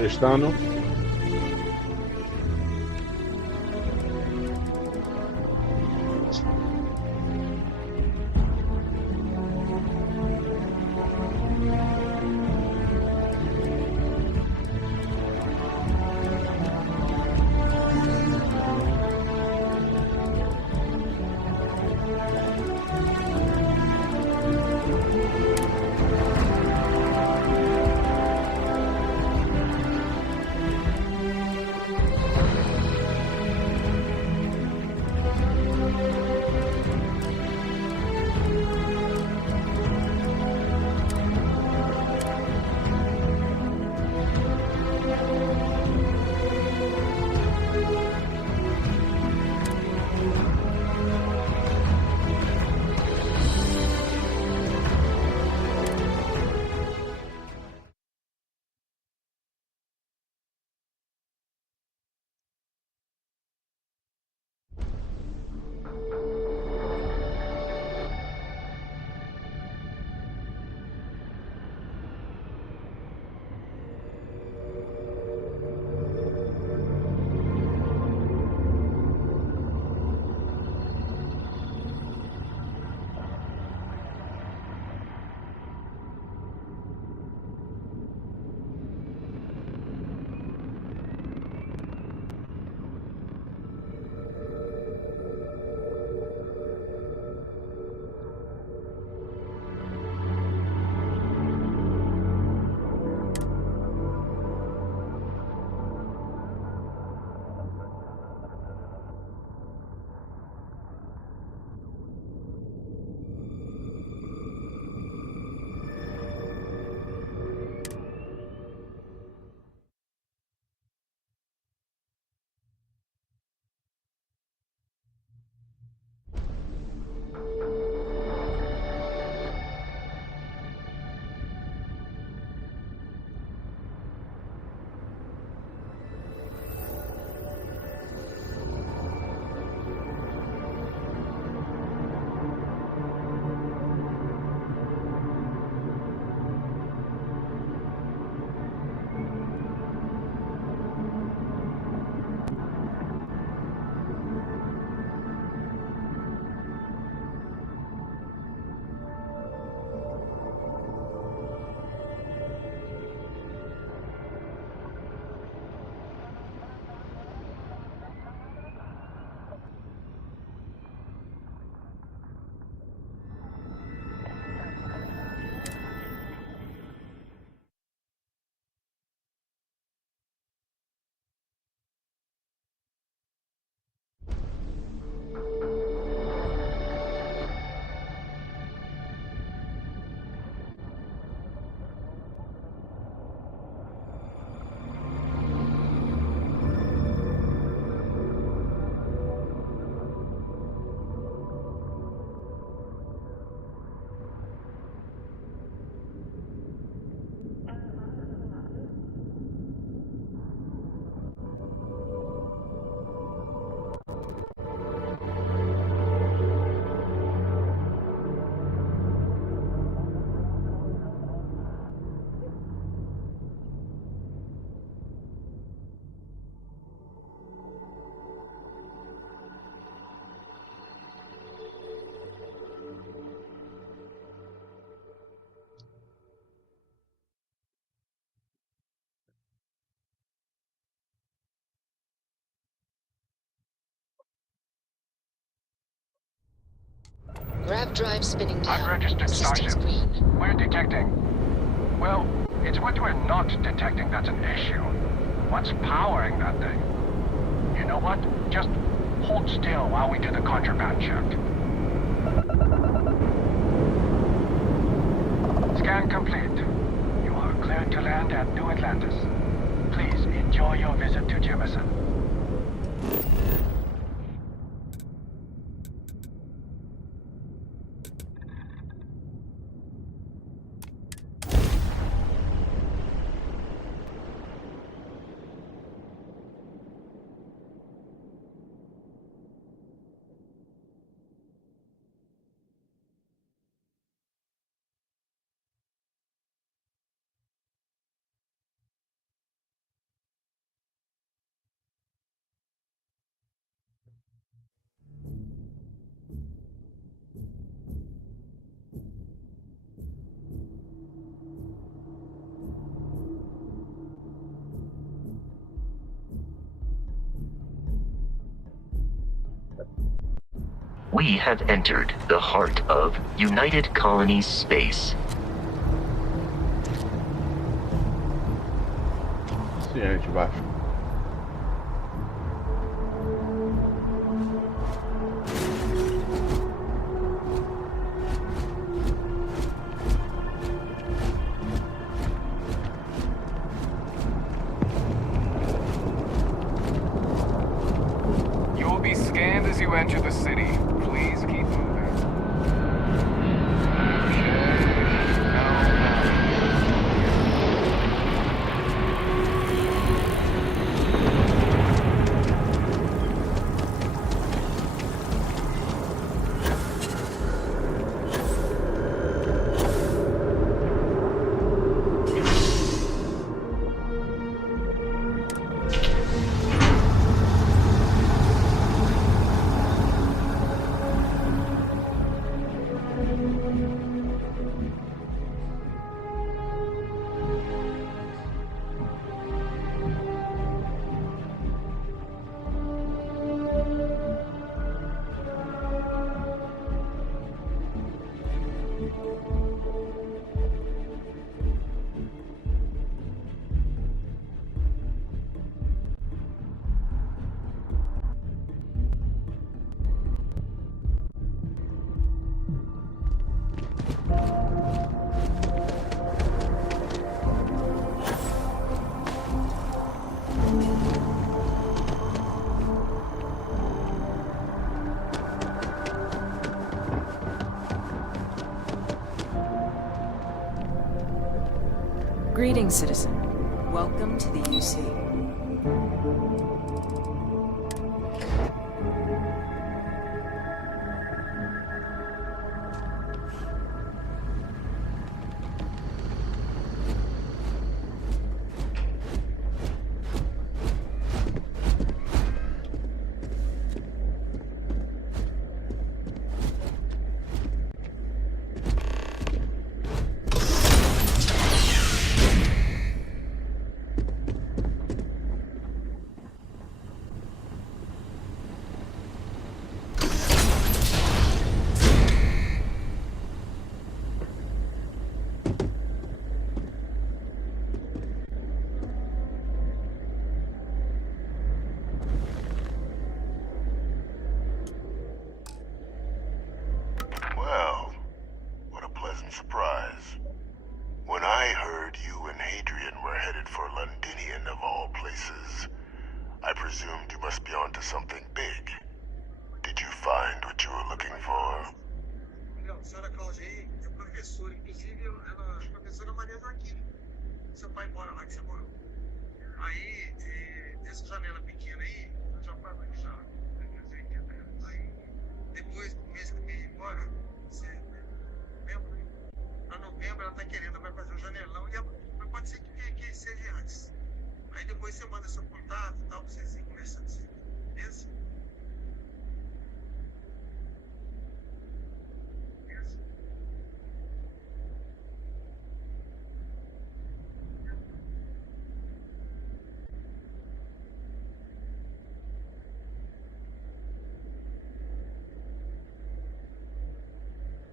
Testando. Grav drive spinning down. Unregistered Systems Starship. green. We're detecting. Well, it's what we're not detecting that's an issue. What's powering that thing? You know what? Just hold still while we do the contraband check. Scan complete. You are cleared to land at New Atlantis. Please enjoy your visit to Jemison. We have entered the heart of United Colonies space. Sim, a gente baixa. You enter the city. Please keep moving. Greetings, citizen. Welcome to the UC. Surprise. When I heard you and Hadrian were headed for Londinian of all places, I presumed you must be onto something big. Did you find what you were looking for? Não, a senhora Cláudia aí é professora, inclusive ela é professora Maria Joaquina. Seu pai mora lá que você morou. Aí, dessa janela pequena aí, eu já falo aí já, aí, depois do mês que eu ia embora, para novembro ela tá querendo, vai fazer o janelão, mas pode ser que seja antes. Aí depois você manda seu contato e tal, pra vocês irem conversando assim, beleza?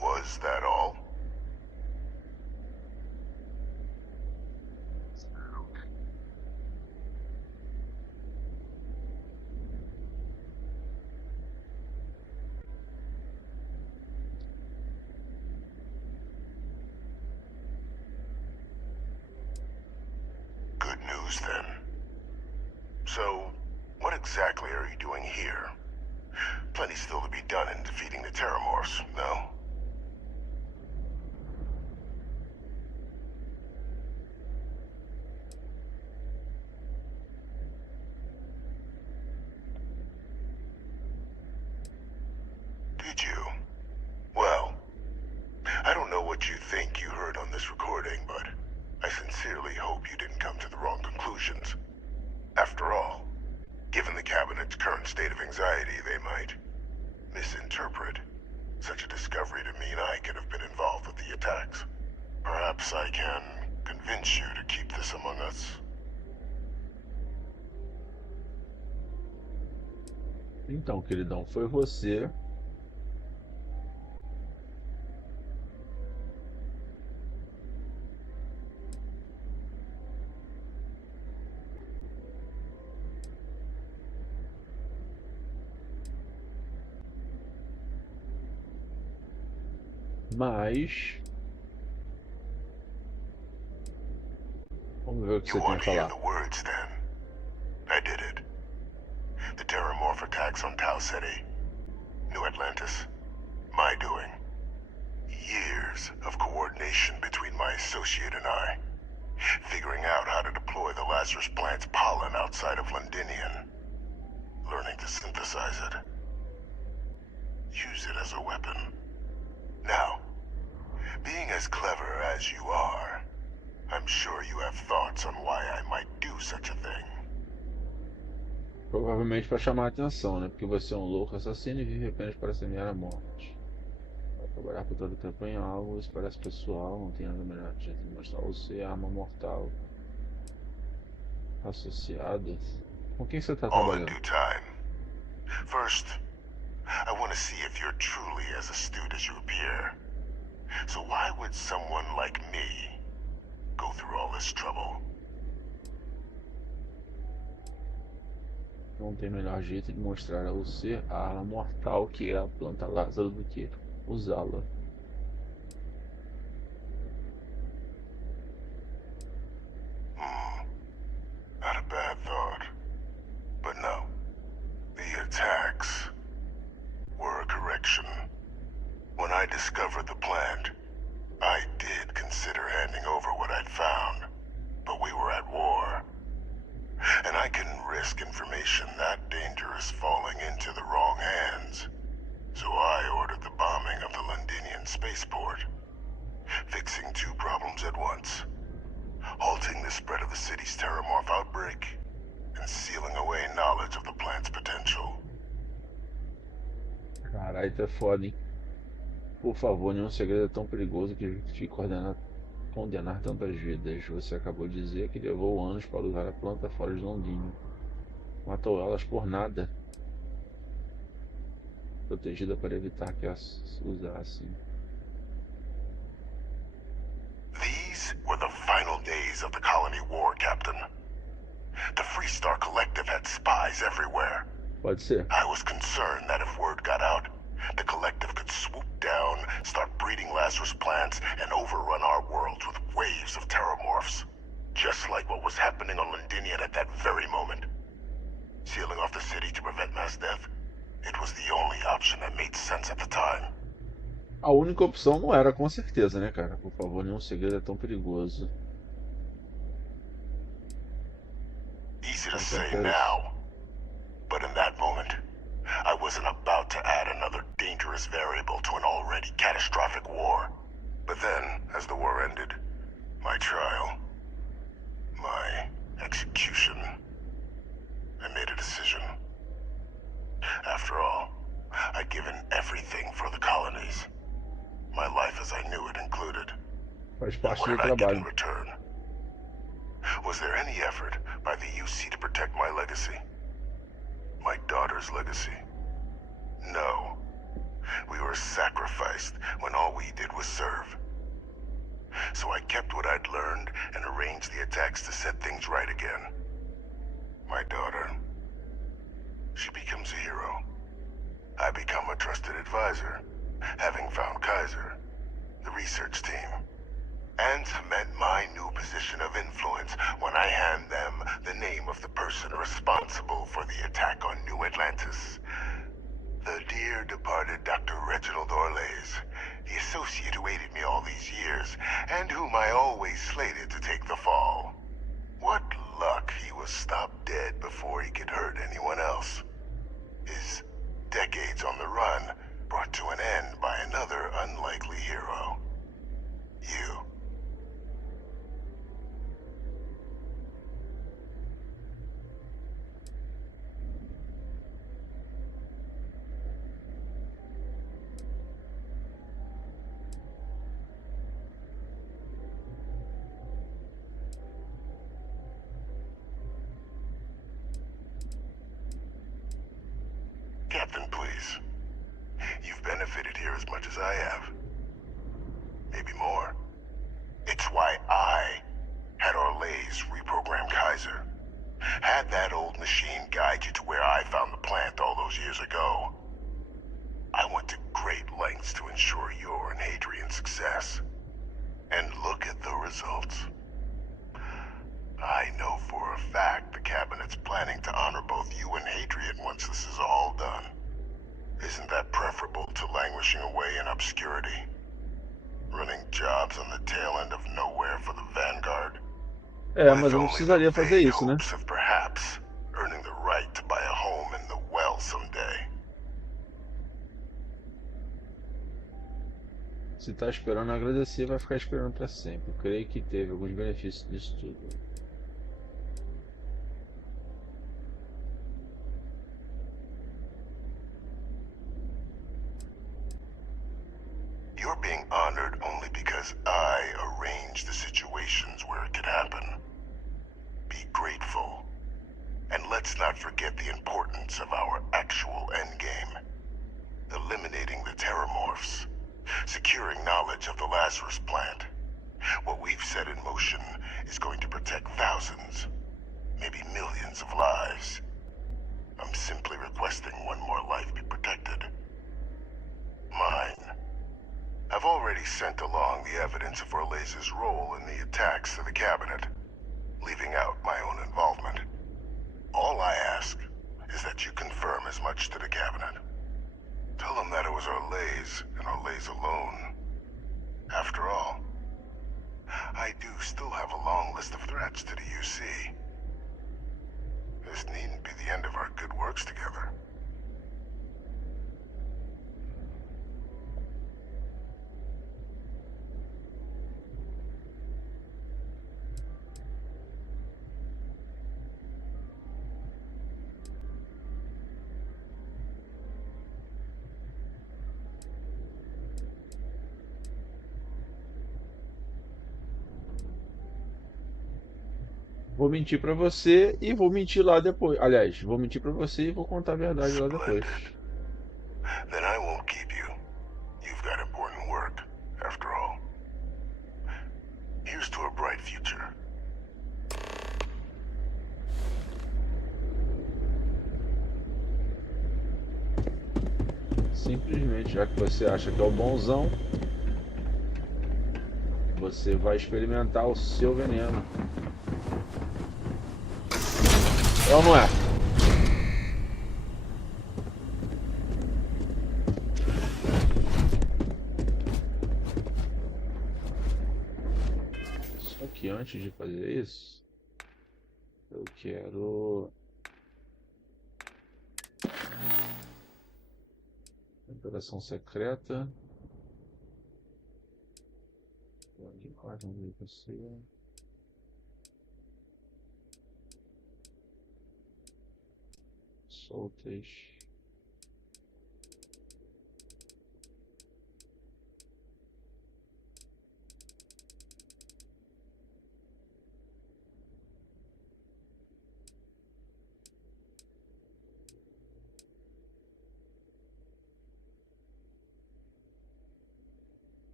Was that all? Good news then. So, what exactly are you doing here? Plenty still to be done in defeating the Terramorphs, no? Did you? Well, I don't know what you think you heard on this recording, but I sincerely hope you didn't come to the wrong conclusions. After all, given the Cabinet's current state of anxiety, they might misinterpret such a discovery to mean I could have been involved with the attacks. Perhaps I can convince you to keep this among us. Então, queridão, foi você Mas vamos ver o que You você tem a want to hear falar. the words then? I did it. The Terramorph attacks on Tau City, New Atlantis, my doing. Years of coordination between my associate and I, figuring out how to deploy the Lazarus plant's pollen outside of Londinian, learning to synthesize it, use it as a weapon. Now, being as clever as you are, I'm sure you have thoughts on why I might do such a thing. Provavelmente para chamar a atenção, né? Porque você é um louco assassino e vive apenas para semear a morte. Vai trabalhar por todo o tempo em algo, isso parece pessoal, não tem nada melhor de jeito de mostrar você, arma mortal associada. Com quem você está All in trabalhando? due time. First, I want to see if you're truly as astute as you appear. So why would someone like me go through all this trouble? Não tem melhor jeito de mostrar a você a arma mortal que é a planta Lázaro do que usá-la. Not a bad thought. But no. The attacks were a correction. When I discovered the plant, I did consider handing over what I'd found. But we were at war. And I couldn't risk information that dangerous falling into the wrong hands. So I ordered the bombing of the Londinian spaceport, fixing two problems at once. Halting the spread of the city's Terramorph outbreak, and sealing away knowledge of the plant's potential. Caralho, tá foda, hein? Por favor, nenhum segredo é tão perigoso que justifique condenar tantas vidas. Você acabou de dizer que levou anos para usar a planta fora de Londrina. Matou elas por nada. Protegida para evitar que as usassem. These were the final days of the colony war, Captain. The Freestar Collective had spies everywhere. Pode ser. I was concerned that if word got out, the Collective could swoop down, start breeding Lazarus plants, and overrun our worlds with waves of Terramorphs. Just like what was happening on Londinian at that very moment. Sealing off the city to prevent mass death, it was the only option that made sense at the time. A única opção não era, com certeza, né, cara? Por favor, nenhum segredo é tão perigoso. Easy to say now, but in that moment, I wasn't about to add another dangerous variable to an already catastrophic war. But then, as the war ended, my trial, my execution, I made a decision. After all, I'd given everything for the colonies. My life as I knew it included. Faz And parte what do did I get in trabalho. return? Was there any effort by the UC to protect my legacy? My daughter's legacy? No. We were sacrificed when all we did was serve. So I kept what I'd learned and arranged the attacks to set things right again. My daughter, she becomes a hero. I become a trusted advisor, having found Kaiser, the research team, and cement my new position of influence when I hand them the name of the person responsible for the attack on New Atlantis. The dear departed Dr. Reginald Orlays, the associate who aided me all these years, and whom I always slated to take the fall. What luck he was stopped dead before he could hurt anyone else. His decades on the run brought to an end by another unlikely hero. You. Captain, please. You've benefited here as much as I have. Maybe more. It's why I had Orlays reprogram Kaiser. Had that old machine guide you to where I found the plant all those years ago. I went to great lengths to ensure your and Hadrian's É, mas eu não precisaria fazer isso, né? Hopes of perhaps earning the right to buy a home in the well someday. Se tá esperando agradecer, vai ficar esperando para sempre. Eu creio que teve alguns benefícios disso tudo. You're being honored only because I arranged the situations where it could happen. Be grateful. And let's not forget the importance of our actual endgame. Eliminating the terramorphs. Securing knowledge of the Lazarus plant. What we've set in motion is going to protect thousands, maybe millions of lives. I'm simply requesting one more life be protected. Mine. I've already sent along the evidence of Orlez's role in the attacks to the cabinet, leaving out my own involvement. All I ask is that you confirm as much to the cabinet. Tell them that it was Orlez and Orlez alone. After all, I do still have a long list of threats to the UC. This needn't be the end of our good works together. Vou mentir pra você e vou mentir lá depois. Aliás, vou mentir pra você e vou contar a verdade lá depois. Then I won't keep you. You've got important work, after all. Here's to a bright future. Simplesmente, já que você acha que é o bonzão, você vai experimentar o seu veneno. É ou não é? Só que antes de fazer isso, eu quero operação secreta. Vamos ver você. Soltas.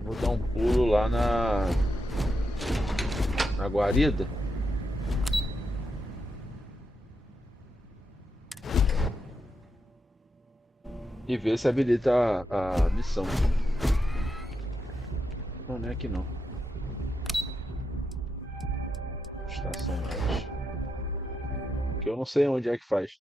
Vou dar um pulo lá na guarida. E ver se habilita a missão. Não é aqui não. Estação mais. Porque eu não sei onde é que faz.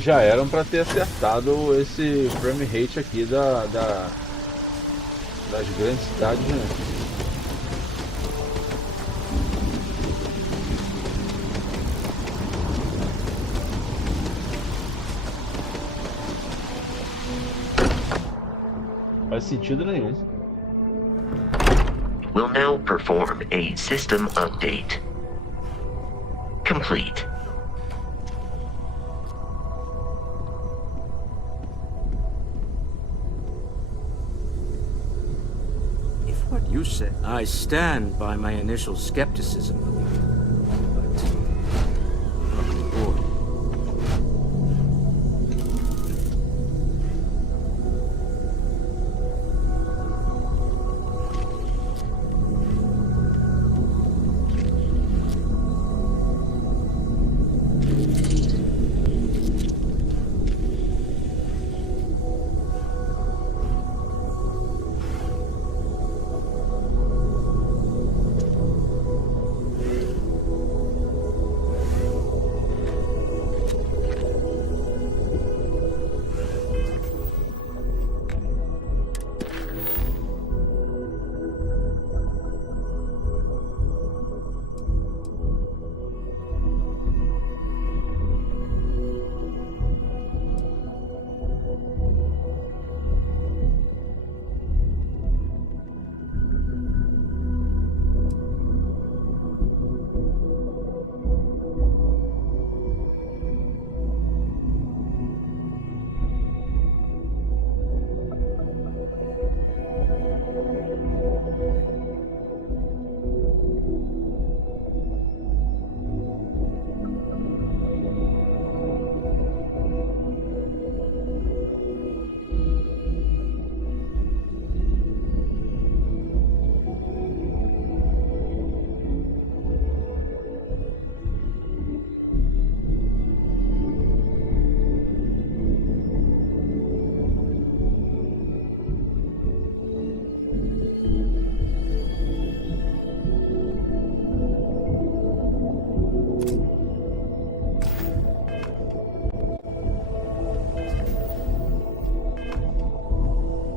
já eram para ter acertado esse frame rate aqui das grandes cidades, né? Faz sentido nenhum. Will now perform a system update. Complete. If what you said, I stand by my initial skepticism of you, but welcome aboard.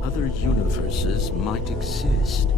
Other universes might exist.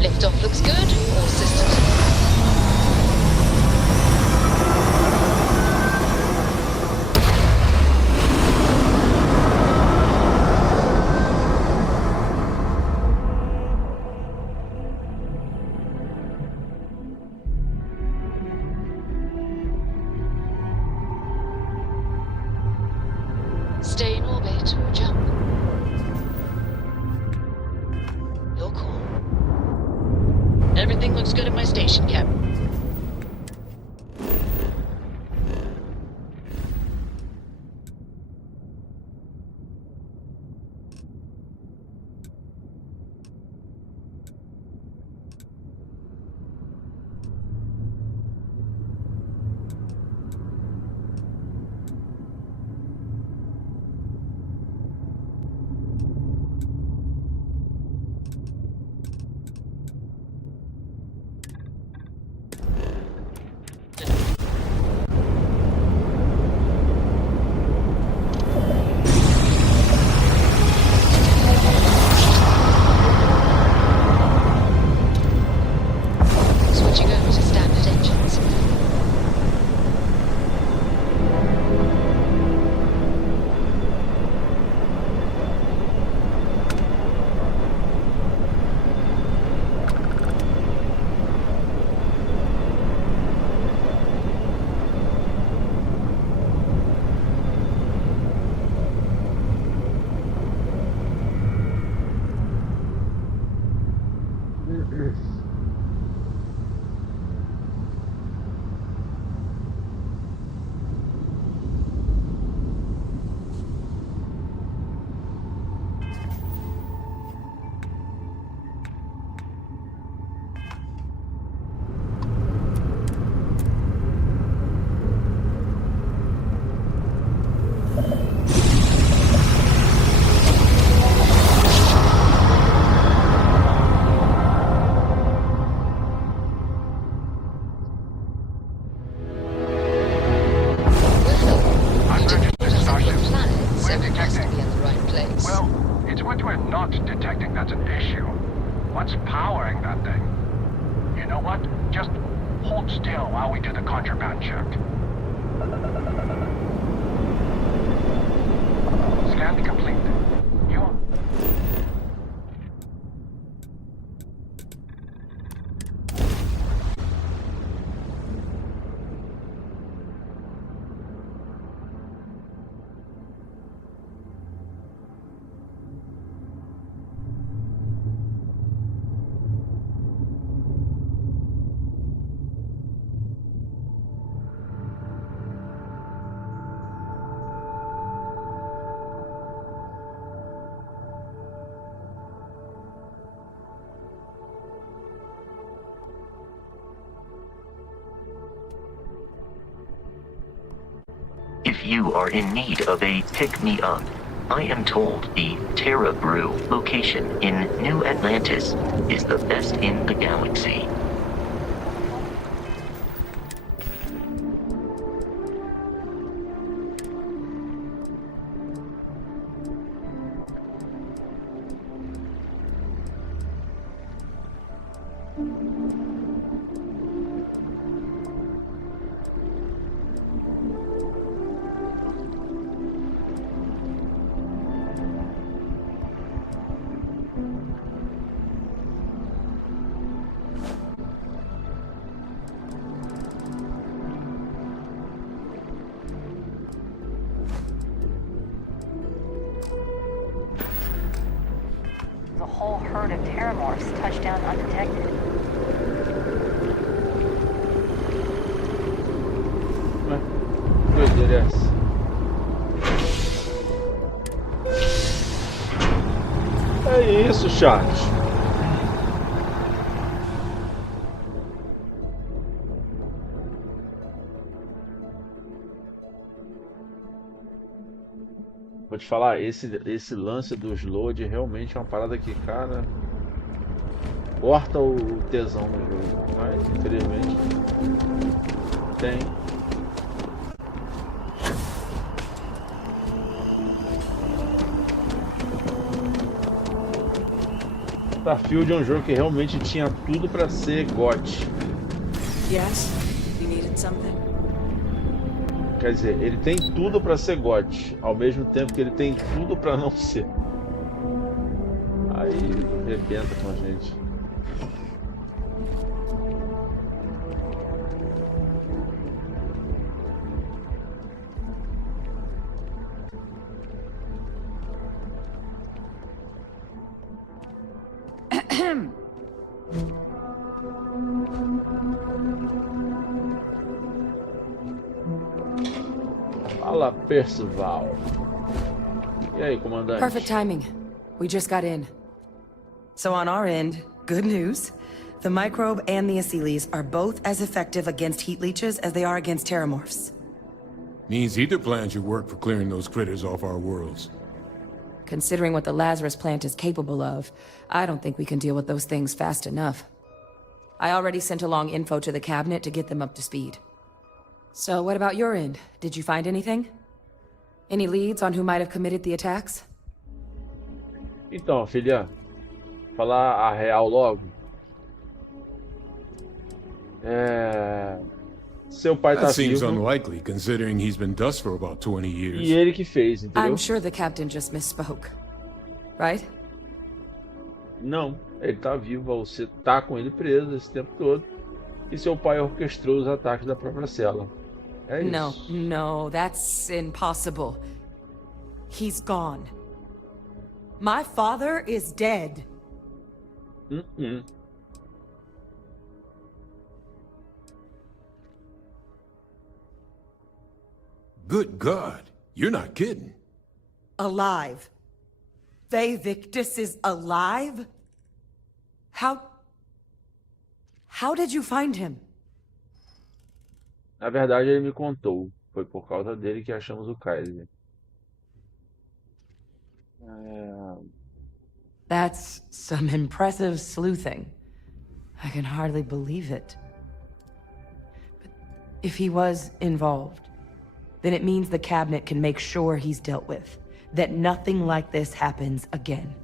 Liftoff looks good. All systems. Stay in orbit or jump. Your call. Everything looks good at my station, Captain. I've registered Starship. Planets, We're so it has to detecting. be in the right place. Well, it's what we're not detecting that's an issue. What's powering that thing? You know what? Just hold still while we do the contraband check. Scan complete. You... If you are in need of a pick-me-up, I am told the Terra Brew location in New Atlantis is the best in the galaxy. The whole herd of terramorphs touched down undetected. Doideira é essa? É isso, chat. Vou te falar, esse lance do load realmente é uma parada que, cara, corta o tesão no jogo. Mas, infelizmente, tem. Starfield é um jogo que realmente tinha tudo pra ser GOT. Yes? You needed something? Quer dizer, ele tem tudo pra ser GOT, ao mesmo tempo que ele tem tudo pra não ser. Aí arrebenta com a gente. Fala, Percival. E aí, comandante? Perfect timing. We just got in. So on our end, good news. The microbe and the acyles are both as effective against heat leeches as they are against terramorphs. Means either plan should work for clearing those critters off our worlds. Considering what the Lazarus plant is capable of, I don't think we can deal with those things fast enough. I already sent along info to the cabinet to get them up to speed. So what about your end? Did you find anything? Any leads on who might have committed the attacks? Então, filha, falar a real logo. Seu pai tá That seems vivo unlikely, considering he's been dust for about 20 years. e ele que fez, entendeu? I'm sure the captain just misspoke. Right? Não, ele tá vivo, você tá com ele preso esse tempo todo. E seu pai orquestrou os ataques da própria cela. É isso. No, that's impossible. He's gone. My father is dead. Good God, you're not kidding. Alive. Victus is alive? How did you find him? Na verdade, ele me contou. Foi por causa dele que achamos o Kaiser. That's some impressive sleuthing. I can hardly believe it. But if he was involved, then it means the cabinet can make sure he's dealt with. That nothing like this happens again.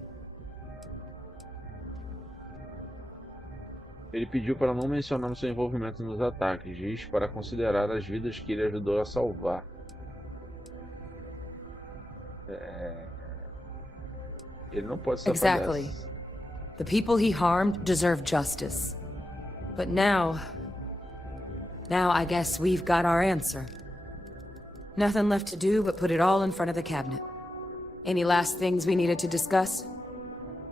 Ele pediu para não mencionar seu envolvimento nos ataques, diz para considerar as vidas que ele ajudou a salvar. Ele não pode se Exactly. The people he harmed deserve justice. But now I guess we've got our answer. Nothing left to do but put it all in front of the cabinet. Any last things we needed to discuss?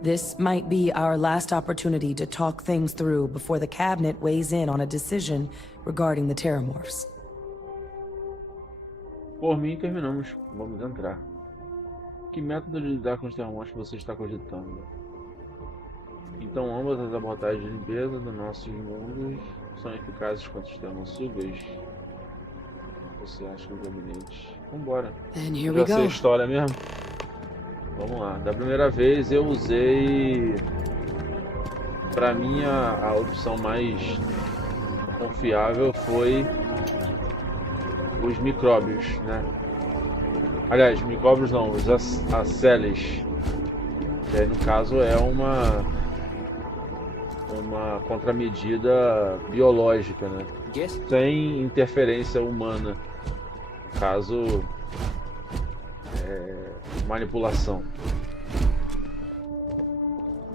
This might be our last opportunity to talk things through before the cabinet weighs in on a decision regarding the Terramorphs. Por mim, terminamos. Vamos entrar. Que método de lidar com os terramorphs você está cogitando? Então, ambas as abordagens de limpeza dos nossos mundos são eficazes contra os termossugas? Você acha que o gabinete... Vambora. Já sei a história mesmo? Vamos lá. Da primeira vez eu usei... Pra mim a opção mais confiável foi os micróbios, né? Aliás, micróbios não, os aceles. Que aí, no caso é uma contramedida biológica, né? Sem interferência humana. Caso manipulação.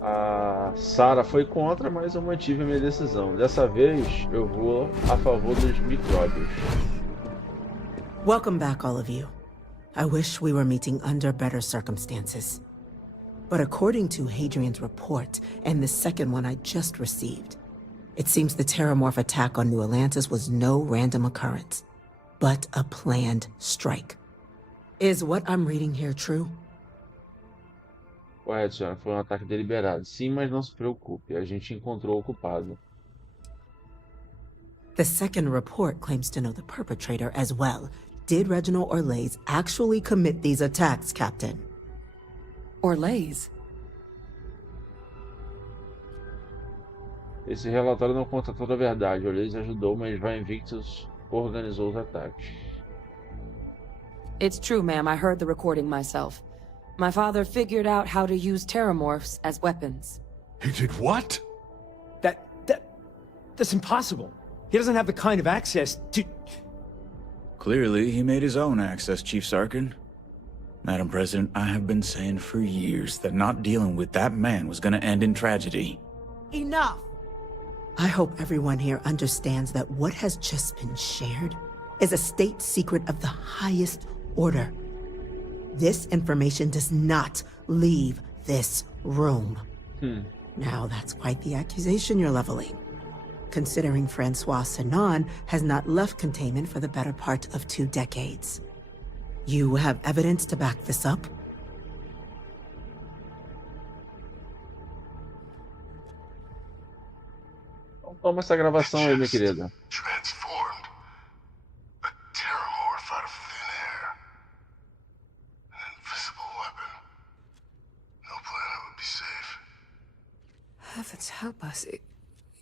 A Sarah foi contra, mas eu mantive a minha decisão. Dessa vez eu vou a favor dos micróbios. Welcome back, all of you. I wish we were meeting under better circumstances. But according to Hadrian's report, and the second one I just received, it seems the Terramorph attack on New Atlantis was no random occurrence, but a planned strike. Is what I'm reading here true? Correto, senhora. Foi um ataque deliberado. Sim, mas não se preocupe. A gente encontrou o culpado. The second report claims to know the perpetrator as well. Did Reginald Orlays actually commit these attacks, Captain? Orlays? Esse relatório não conta toda a verdade. Orlays ajudou, mas Invictus organizou os ataques. It's true, ma'am. I heard the recording myself. My father figured out how to use Terramorphs as weapons. He did what? That's impossible. He doesn't have the kind of access to... Clearly, he made his own access, Chief Sarkin. Madam President, I have been saying for years that not dealing with that man was gonna end in tragedy. Enough! I hope everyone here understands that what has just been shared is a state secret of the highest order. This information does not leave this room. Now, that's quite the accusation you're leveling, considering Francois Sinon has not left containment for the better part of 2 decades. You have evidence to back this up? Toma essa gravação aí, minha querida. Transformed. A Terramorph out of thin air. An invisible weapon. No planet would be safe. Heavens help us.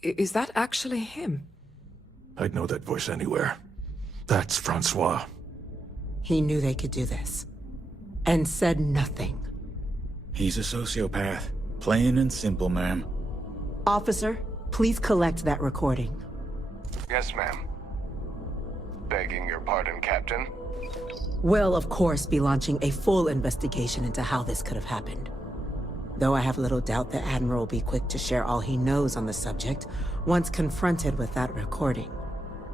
Is that actually him? I'd know that voice anywhere. That's Francois. He knew they could do this, and said nothing. He's a sociopath. Plain and simple, ma'am. Officer, please collect that recording. Yes, ma'am. Begging your pardon, Captain. We'll, of course, be launching a full investigation into how this could have happened. Though I have little doubt the Admiral will be quick to share all he knows on the subject once confronted with that recording.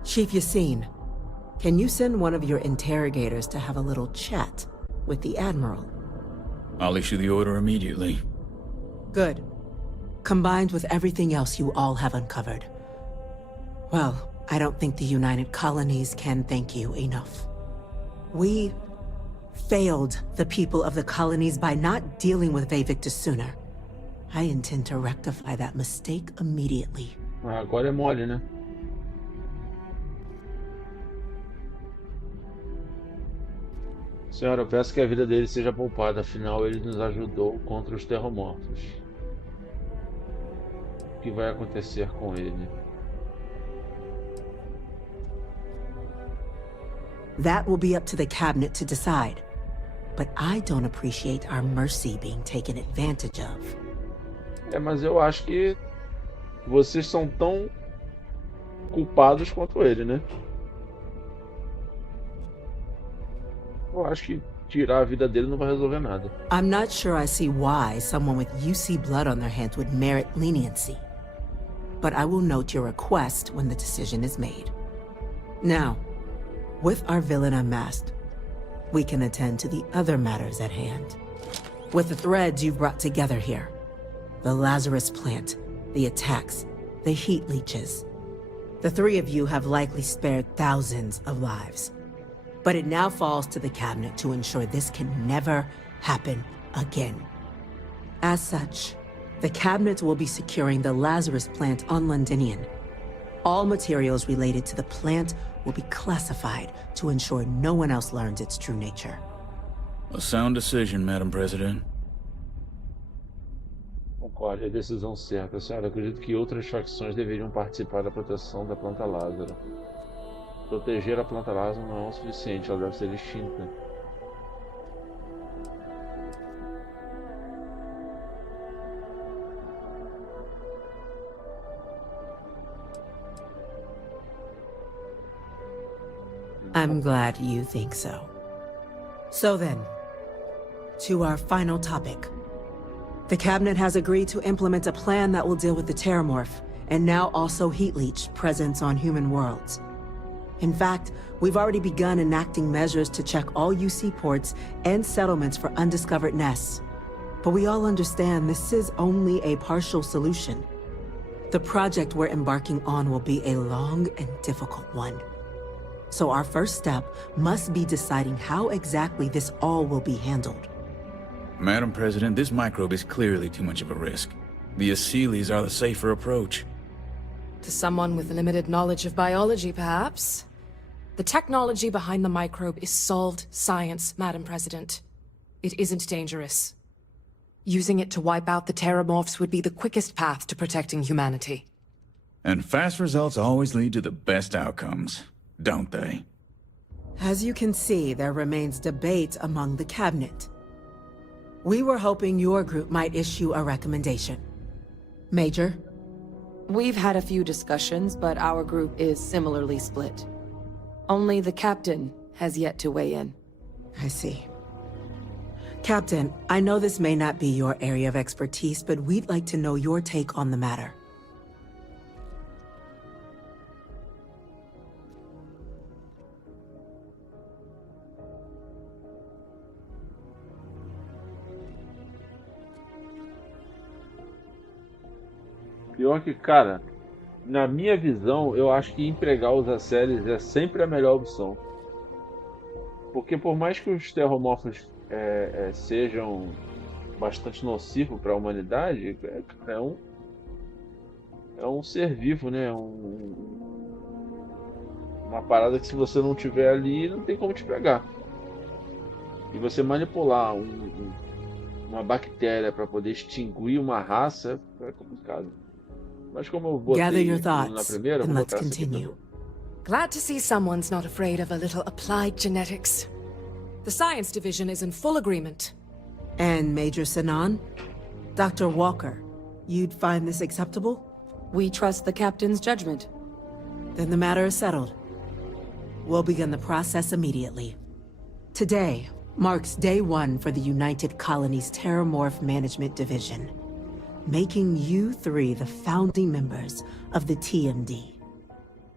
Chief Yassine, can you send one of your interrogators to have a little chat with the Admiral? I'll issue the order immediately. Good. Combined with everything else you all have uncovered. Well, I don't think the United Colonies can thank you enough. We failed the people of the colonies by not dealing with Vivictus sooner. I intend to rectify that mistake immediately. Agora é mole, né? Senhora, eu peço que a vida dele seja poupada, afinal ele nos ajudou contra os terromorfos. O que vai acontecer com ele? That will be up to the cabinet to decide. But I don't appreciate our mercy being taken advantage of. Mas eu acho que vocês são tão culpados quanto ele, né? Eu acho que tirar a vida dele não vai resolver nada. I'm not sure I see why someone with UC blood on their hands would merit leniency. But I will note your request when the decision is made. Now, with our villain unmasked, we can attend to the other matters at hand. With the threads you've brought together here, the Lazarus plant, the attacks, the heat leeches. The three of you have likely spared thousands of lives. But it now falls to the cabinet to ensure this can never happen again. As such, the cabinet will be securing the Lazarus plant on Londinian. All materials related to the plant will be classified to ensure no one else learns its true nature. A sound decision, Madam President. Concordo, é a decisão certa, senhora. Acredito que outras facções deveriam participar da proteção da planta Lázaro. Proteger a planta Lázaro não é o suficiente, ela deve ser extinta. I'm glad you think so. So then, to our final topic. The cabinet has agreed to implement a plan that will deal with the Terramorph, and now also Heat Leech presence on human worlds. In fact, we've already begun enacting measures to check all UC ports and settlements for undiscovered nests. But we all understand this is only a partial solution. The project we're embarking on will be a long and difficult one. So our first step must be deciding how exactly this all will be handled. Madam President, this microbe is clearly too much of a risk. The Aseles are the safer approach. To someone with limited knowledge of biology, perhaps? The technology behind the microbe is solved science, Madam President. It isn't dangerous. Using it to wipe out the Terramorphs would be the quickest path to protecting humanity. And fast results always lead to the best outcomes, don't they? As you can see, there remains debate among the cabinet. We were hoping your group might issue a recommendation. Major? We've had a few discussions, but our group is similarly split. Only the captain has yet to weigh in. I see. Captain, I know this may not be your area of expertise, but we'd like to know your take on the matter. Pior que, cara, na minha visão, eu acho que empregar os Aseles é sempre a melhor opção. Porque por mais que os terromorfos sejam bastante nocivos para a humanidade, é um ser vivo, né? Uma parada que se você não tiver ali, não tem como te pegar. E você manipular uma bactéria para poder extinguir uma raça é complicado. Mas como eu botei na primeira, vou botar essa aqui também. Glad to see someone's not afraid of a little applied genetics. The science division is in full agreement. And Major Sinan? Dr. Walker, you'd find this acceptable? We trust the captain's judgment. Then the matter is settled. We'll begin the process immediately. Today marks day one for the United Colonies Terramorph Management Division, making you three the founding members of the TMD.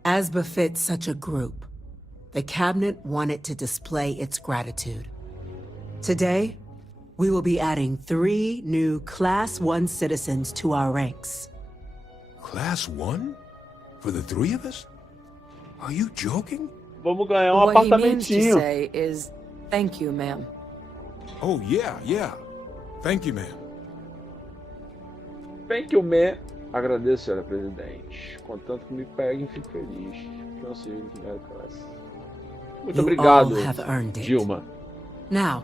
As befits such a group, the cabinet wanted to display its gratitude. Today, we will be adding 3 new Class 1 citizens to our ranks. Class 1? For the 3 of us? Are you joking? Vamos ganhar What he means to apartamentinho. say is, thank you, ma'am. Oh, yeah. Thank you, ma'am. Thank you, man. Agradeço, senhora presidente. Contanto que me peguem, fico feliz. Que não seja de primeira classe. Muito You obrigado, all have earned it. Dilma. Now,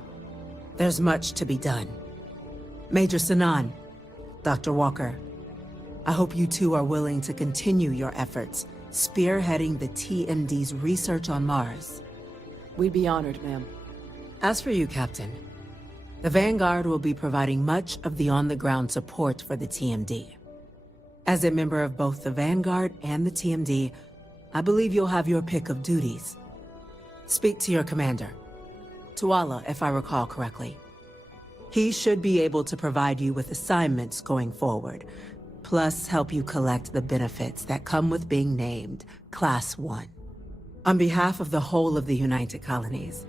there's much to be done. Major Sanan, Dr. Walker, I hope you two are willing to continue your efforts, spearheading the TMD's research on Mars. We'd be honored, ma'am. As for you, Captain, the Vanguard will be providing much of the on-the-ground support for the TMD. As a member of both the Vanguard and the TMD, I believe you'll have your pick of duties. Speak to your commander, Tuala, if I recall correctly. He should be able to provide you with assignments going forward, plus help you collect the benefits that come with being named Class 1. On behalf of the whole of the United Colonies,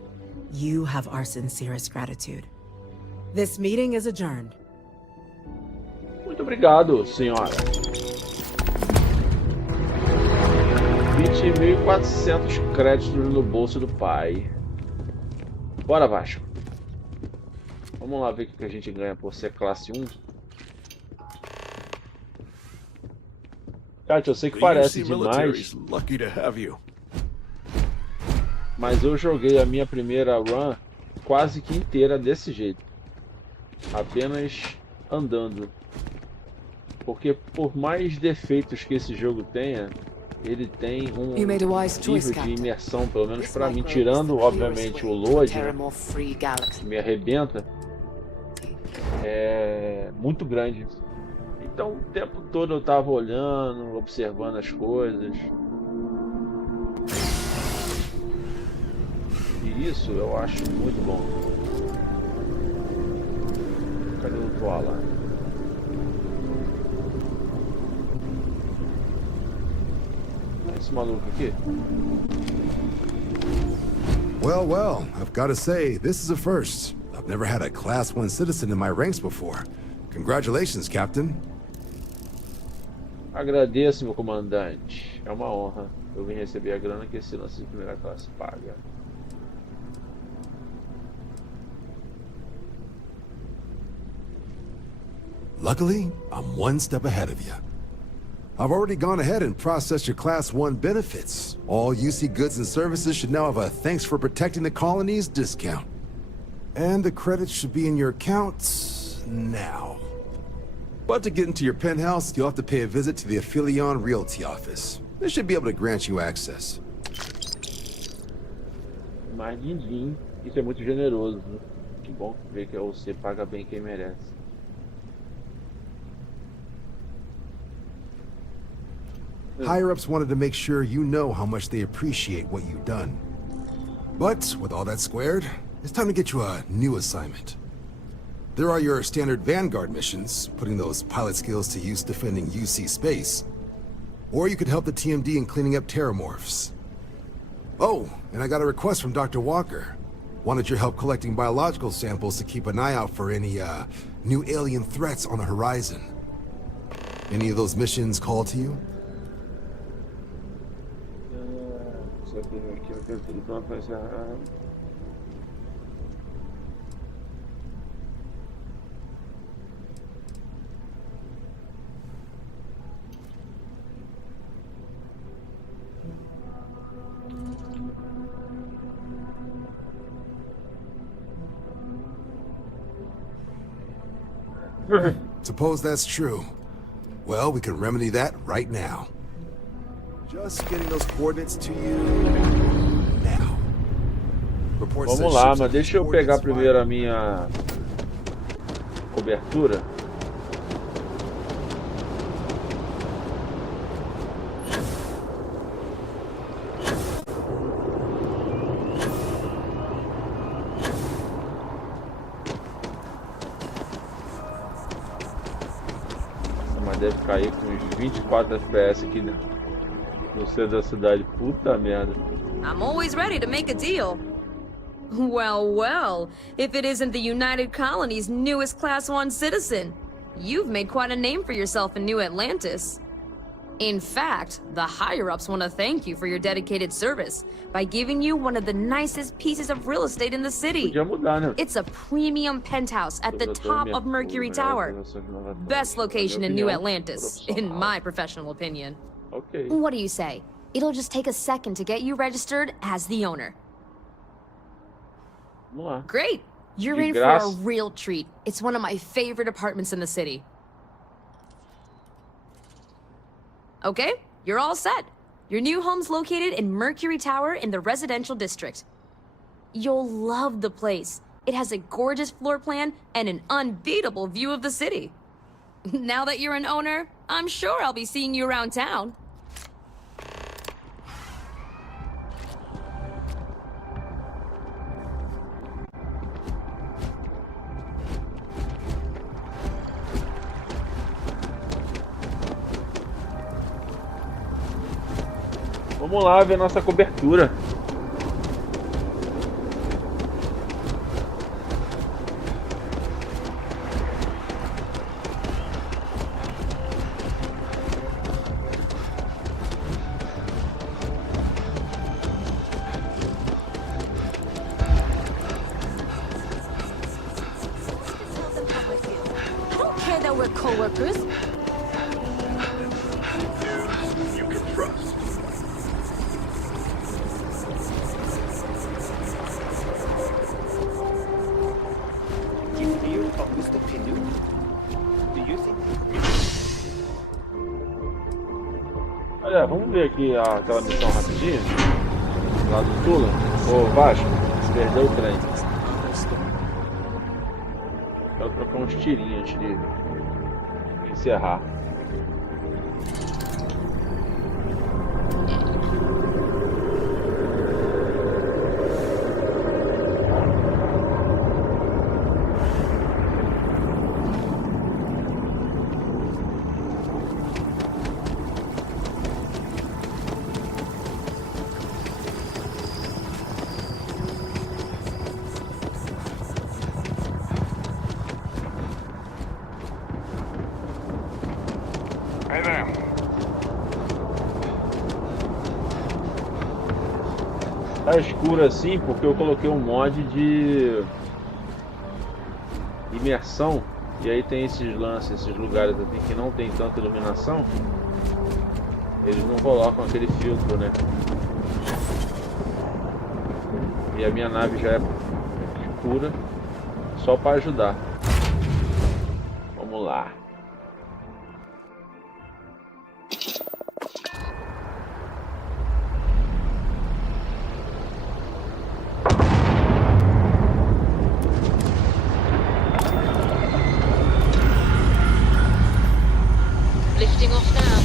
you have our sincerest gratitude. This meeting is adjourned. Muito obrigado, senhora. 20.400 créditos no bolso do pai. Bora, Vasco. Vamos lá ver o que a gente ganha por ser classe 1. Kátia, eu sei que parece demais, mas eu joguei a minha primeira run quase que inteira desse jeito. Apenas andando. Porque por mais defeitos que esse jogo tenha, ele tem um nível de imersão, pelo menos pra mim, tirando obviamente o load, né, que me arrebenta, é muito grande. Então o tempo todo eu tava olhando, observando as coisas. E isso eu acho muito bom. Cadê o Tuala? Esse maluco aqui? Well, I've got to say, this is a first. I've never had a Class 1 citizen in my ranks before. Congratulations, Captain. Agradeço, meu comandante. É uma honra. Eu vim receber a grana que esse lance de primeira classe paga. Luckily, I'm one step ahead of you. I've already gone ahead and processed your Class 1 benefits. All UC goods and services should now have a thanks for protecting the colonies discount. And the credits should be in your accounts now. But to get into your penthouse, you'll have to pay a visit to the Affilion Realty office. They should be able to grant you access. Mas din-din, isso é muito generoso, né? Que bom ver que você paga bem quem merece. Higher-ups wanted to make sure you know how much they appreciate what you've done. But with all that squared, it's time to get you a new assignment. There are your standard Vanguard missions, putting those pilot skills to use defending UC space. Or you could help the TMD in cleaning up terramorphs. Oh, and I got a request from Dr. Walker. Wanted your help collecting biological samples to keep an eye out for any, new alien threats on the horizon. Any of those missions call to you? Suppose that's true. Well, we can remedy that right now. Just getting those coordinates to you now. Vamos lá, mas deixa eu pegar primeiro a minha cobertura. Mas deve cair com uns 24 FPS aqui no centro da cidade. Puta merda. I'm always ready to make a deal. Well, if it isn't the United Colony's newest Class 1 citizen. You've made quite a name for yourself in New Atlantis. In fact, the higher-ups want to thank you for your dedicated service by giving you one of the nicest pieces of real estate in the city. Podia mudar, né? It's a premium penthouse at the top of Mercury Tower. Best location in New Atlantis, in my professional opinion. Okay. What do you say? It'll just take a second to get you registered as the owner. Vamos lá. Great! You're De in graça. for a real treat. It's one of my favorite apartments in the city. Okay, you're all set. Your new home's located in Mercury Tower in the residential district. You'll love the place. It has a gorgeous floor plan and an unbeatable view of the city. Now that you're an owner, I'm sure I'll be seeing you around town. Vamos lá ver nossa cobertura. I don't care that we're co-workers. You can trust. Give me your honest opinion. Do you think? Olha, vamos ver aqui aquela missão rapidinho. Lá do Tula. Ô Vasco, perdeu o trem. Quero trocar uns tirinhos antes de encerrar. Hey there. Tá escuro assim porque eu coloquei um mod de imersão e aí tem esses lances, esses lugares assim que não tem tanta iluminação, eles não colocam aquele filtro, né? E a minha nave já é escura, só para ajudar. Vamos lá. Lifting off now.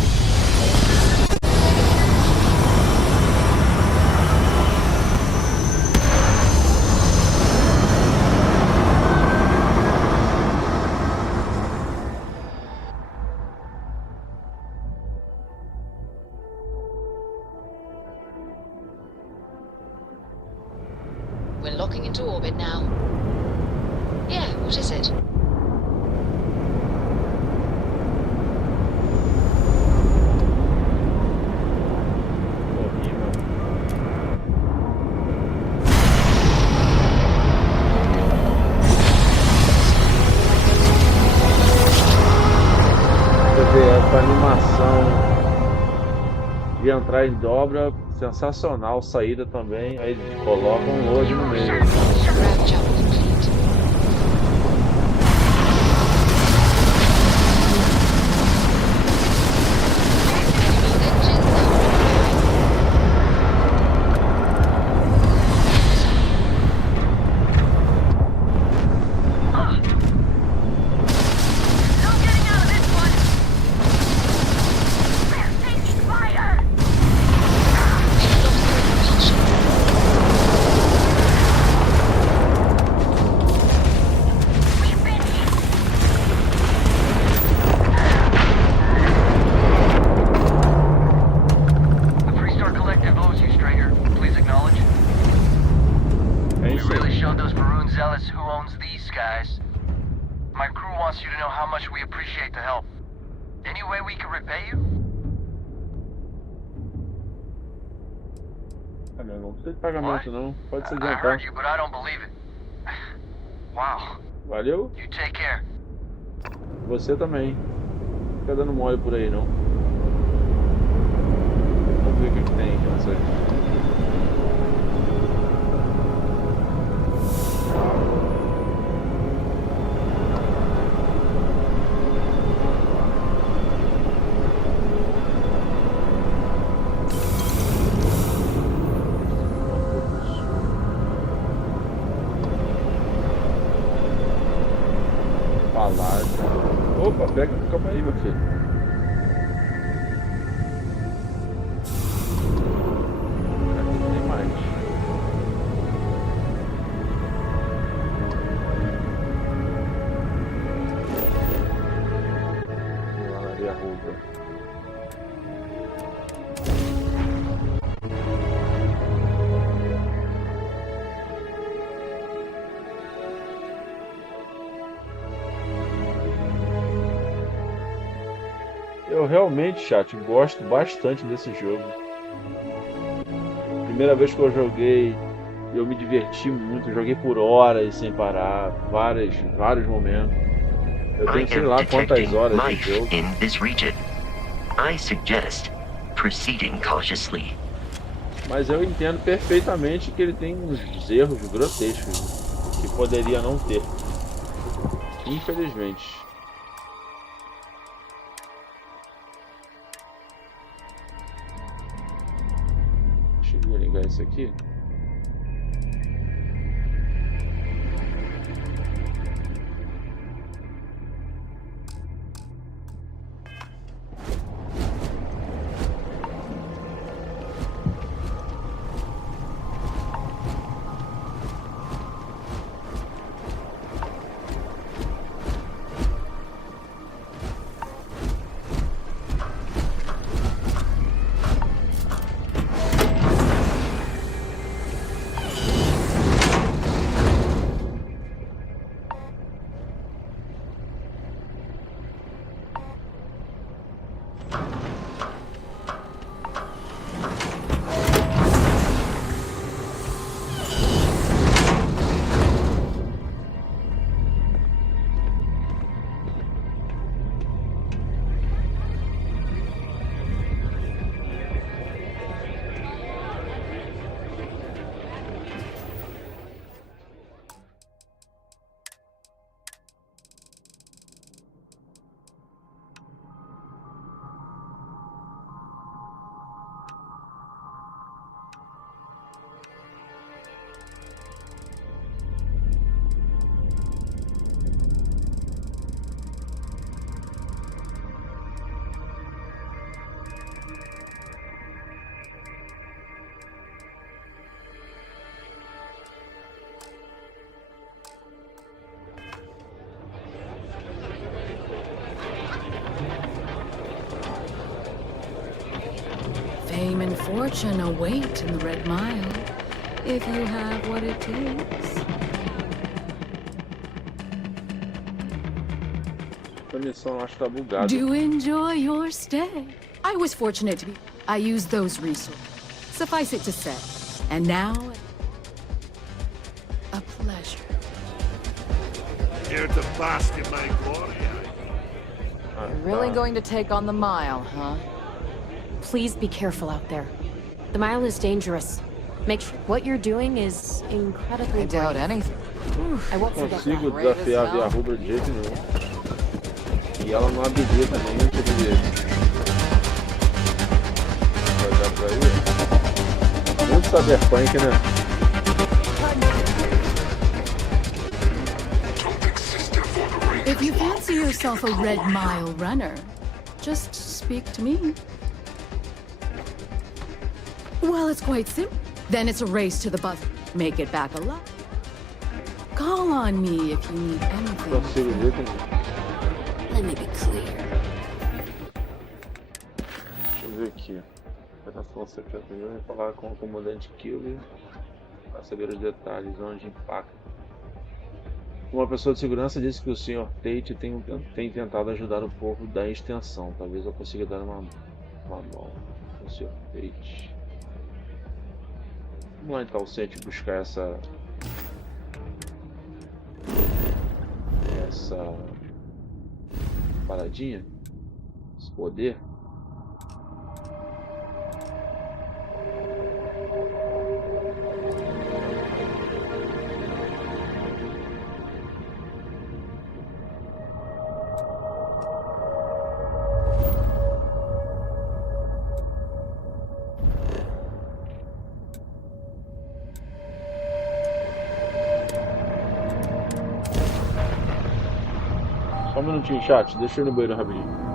We're locking into orbit now. Yeah, what is it? Essa animação de entrar em dobra, sensacional. Saída também, aí colocam um Hoje no meio. Ramp jump complete. Ah, meu irmão, não precisa de pagamento não. Pode se I adiantar. heard you, but I don't believe it. Wow. Valeu? You take care. Você também. Não fica dando mole por aí, não. Vamos ver o que tem aqui nessa vida. Opa, pega, calma aí, meu filho. Aqui tem mais. Malaria rubra. Eu realmente, chat, gosto bastante desse jogo. Primeira vez que eu joguei, eu me diverti muito. Joguei por horas sem parar, vários momentos. Eu tenho sei lá quantas horas de jogo. In this region. I suggest proceeding cautiously. Mas eu entendo perfeitamente que ele tem uns erros grotescos que poderia não ter. Infelizmente. Ligar isso aqui. Fame and fortune await in the Red Mile, if you have what it takes. A missão acho que tá bugada. Do enjoy your stay. I was fortunate to be. I used those resources. Suffice it to say. And now, a pleasure. Here to bask in my glory. You're really going to take on the mile, huh? Please be careful out there. The mile is dangerous. Make sure what you're doing is incredibly I doubt brave. anything. I won't forget Consigo that. desafiar a Via Rubra de jeito nenhum. E ela não habilita nenhum tipo de... Vai dar pra ir? Muito cyberpunk, né? If you fancy yourself a Red Mile runner, just speak to me. Well, it's quite simple. Then it's a race to the bus. Make it back alive. Call on me if you need anything. Consigo ver que... Let me be clear. Deixa eu ver aqui. Operação secreta. Eu vou falar com o comandante Kilby para saber os detalhes onde impacta. Uma pessoa de segurança disse que o Sr. Tate tem tentado ajudar o povo da extensão. Talvez eu consiga dar uma mão ao Sr. Tate. Vamos lá então, Sente, buscar essa paradinha, esse poder. Só um minutinho, chat. Deixa eu ir no banheiro rapidinho.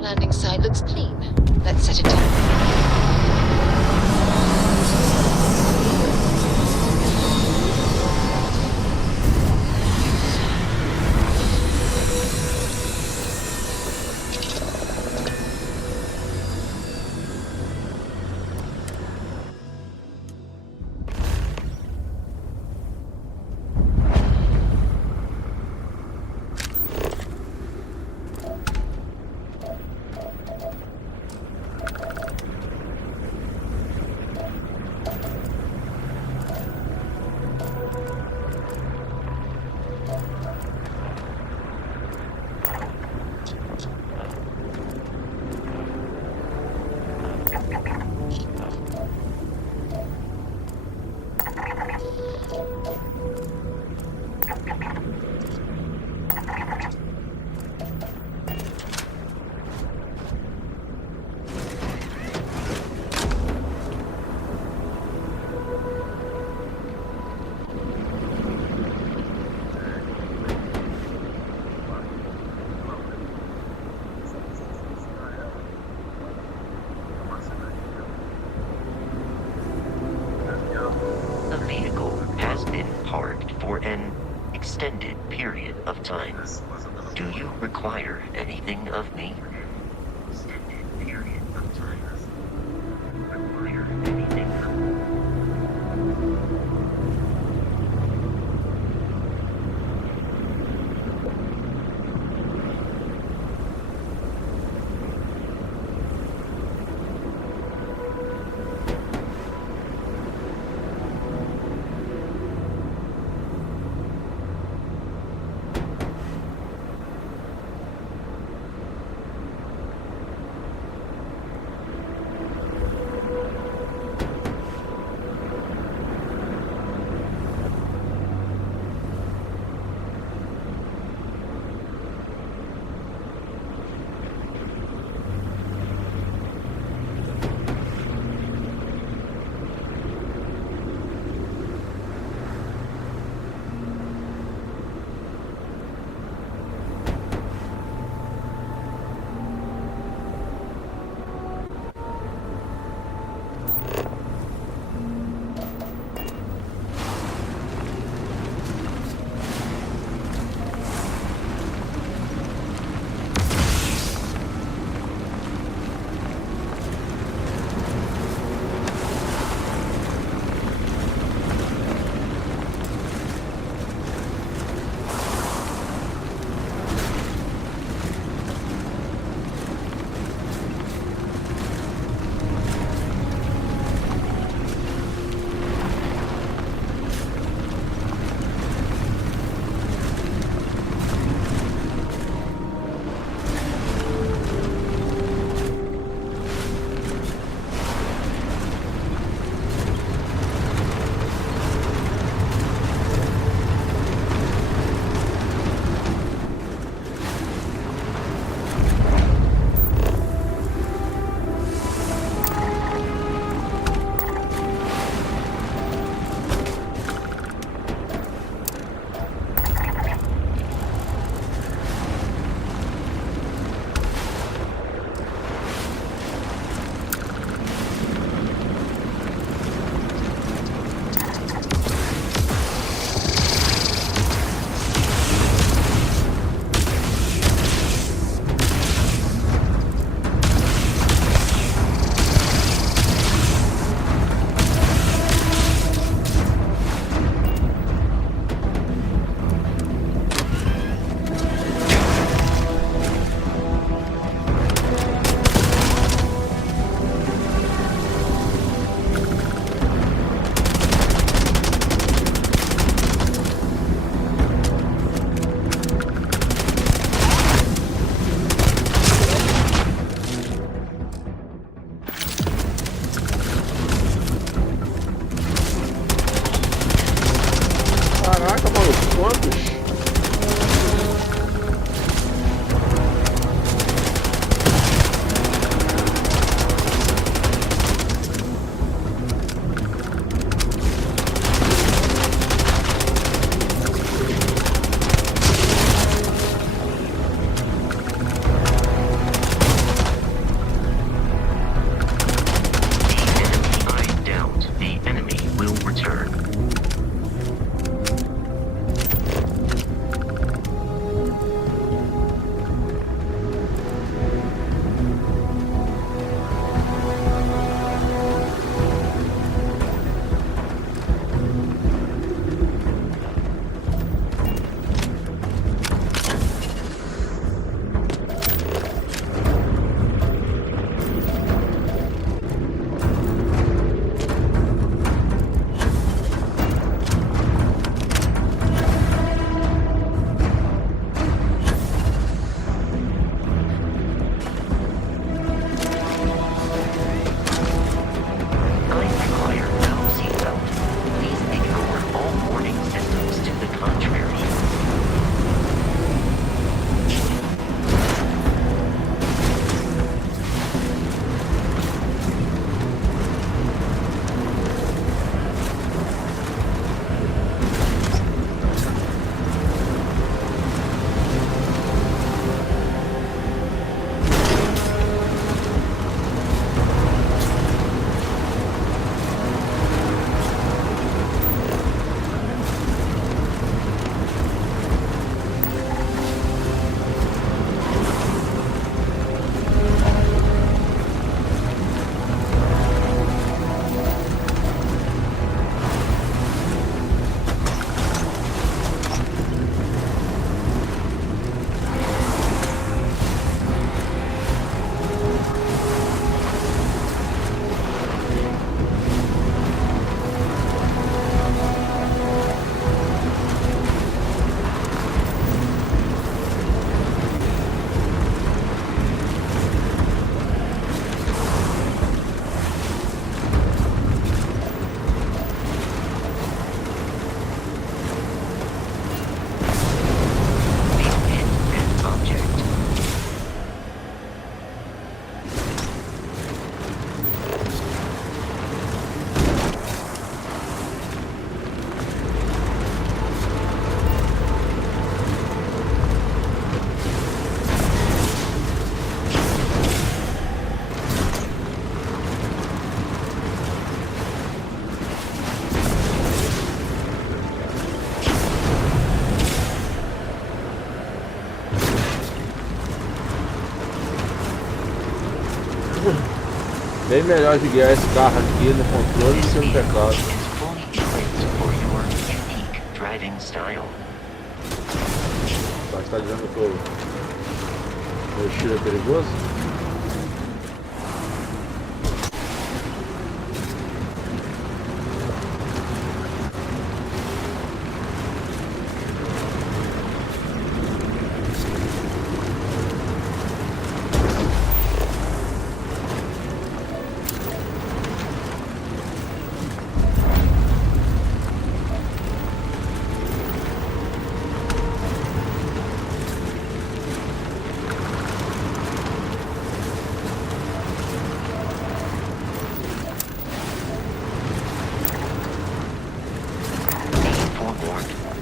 Landing site looks clean. Let's set it down. The vehicle has been parked for an extended period of time. Do you require anything of me? Extended period of time. Require anything of me? contrary. Bem melhor de guiar esse carro aqui no controle do que no teclado. Você está dizendo que o estilo é perigoso?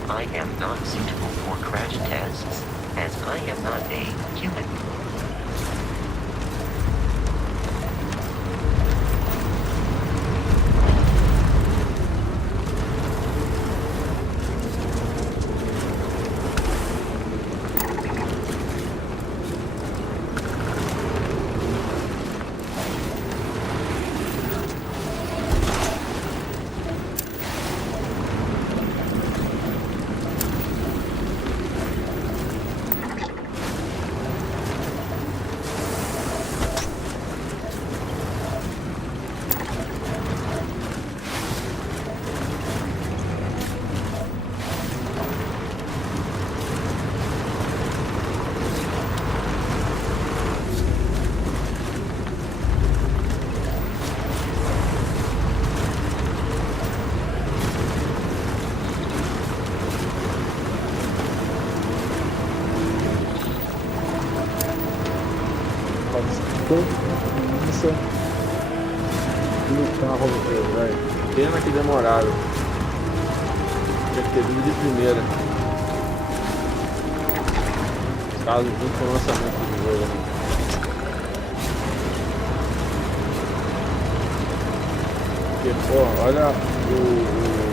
I am not suitable for crash tests, as I am not a human. Isso no carro, velho. Pena que demoraram. Tinha que ter vindo de primeira. Caso junto com o lançamento do jogo, né? Porque, pô, olha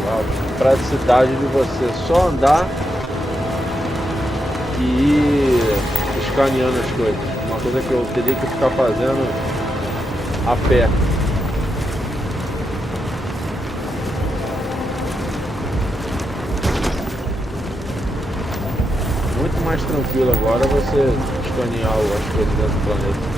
a praticidade de você só andar e ir escaneando as coisas. Uma coisa que eu teria que ficar fazendo a pé. Muito mais tranquilo agora você escanear as coisas dentro do planeta.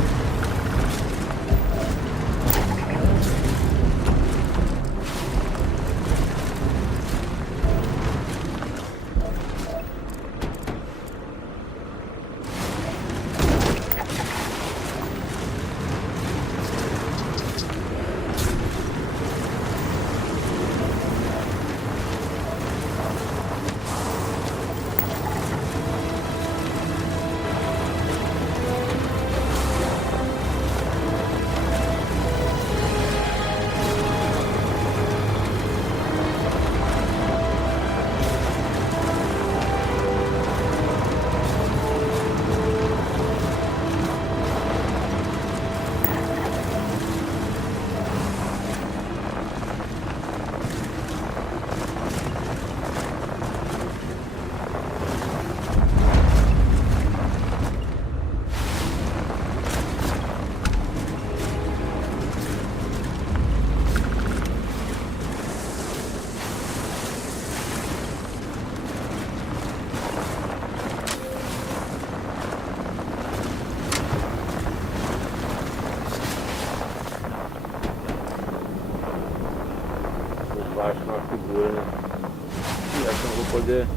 poder...